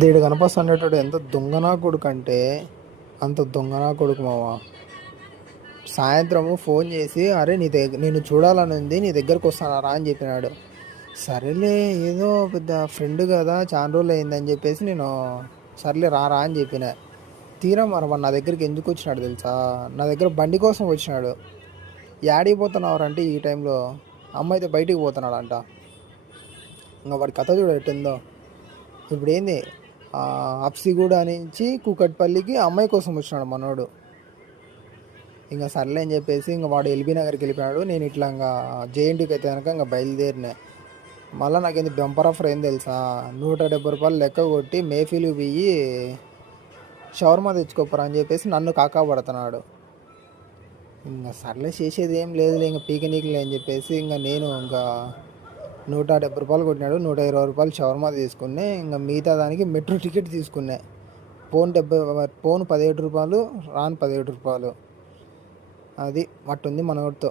దీడు కనపస్తుండేటోడు ఎంత దొంగనా కొడుకు అంటే అంత దొంగనా కొడుకు మావ. సాయంత్రము ఫోన్ చేసి అరే నేను చూడాలని ఉంది, నీ దగ్గరకు వస్తానా అని చెప్పినాడు. సరేలే ఏదో పెద్ద ఫ్రెండ్ కదా, చాలా రోజులు అయిందని చెప్పేసి నేను సర్లే రారా అని చెప్పిన. తీరా మరి నా దగ్గరికి ఎందుకు వచ్చినాడు తెలుసా? నా దగ్గర బండి కోసం వచ్చినాడు. యాడికి పోతున్నావు అంటే ఈ టైంలో అమ్మాయితో బయటికి పోతున్నాడంట. ఇంకా వాడి కథ చూడ ఎట్టుందో. ఇప్పుడు ఏంది, అప్సిగూడ నుంచి కూకట్పల్లికి అమ్మాయి కోసం వచ్చినాడు మనోడు. ఇంకా సర్లే అని చెప్పేసి ఇంకా వాడు ఎల్బీ నగర్కి వెళ్ళిపోయాడు. నేను ఇట్లా ఇంకా జేఎన్టీకి అయితే కనుక ఇంకా బయలుదేరినా. మళ్ళీ నాకేంది బంపర్ ఆఫర్ ఏం తెలుసా? 170 రూపాయలు లెక్క కొట్టి మేఫీలు పోయి షవర్మా తెచ్చుకోపరా అని చెప్పేసి నన్ను కాకాపడుతున్నాడు. ఇంకా సర్లే చేసేది ఏం లేదులే, ఇంకా పీకనీకులే అని చెప్పేసి ఇంకా నేను ఇంకా 170 రూపాయలు కొట్టినాడు. 120 రూపాయలు షవర్మా తీసుకునే, ఇంకా మిగతా దానికి మెట్రో టికెట్ తీసుకునే. పోను 17 రూపాయలు, రాను 17 రూపాయలు. అది మట్టుంది మనోడితో.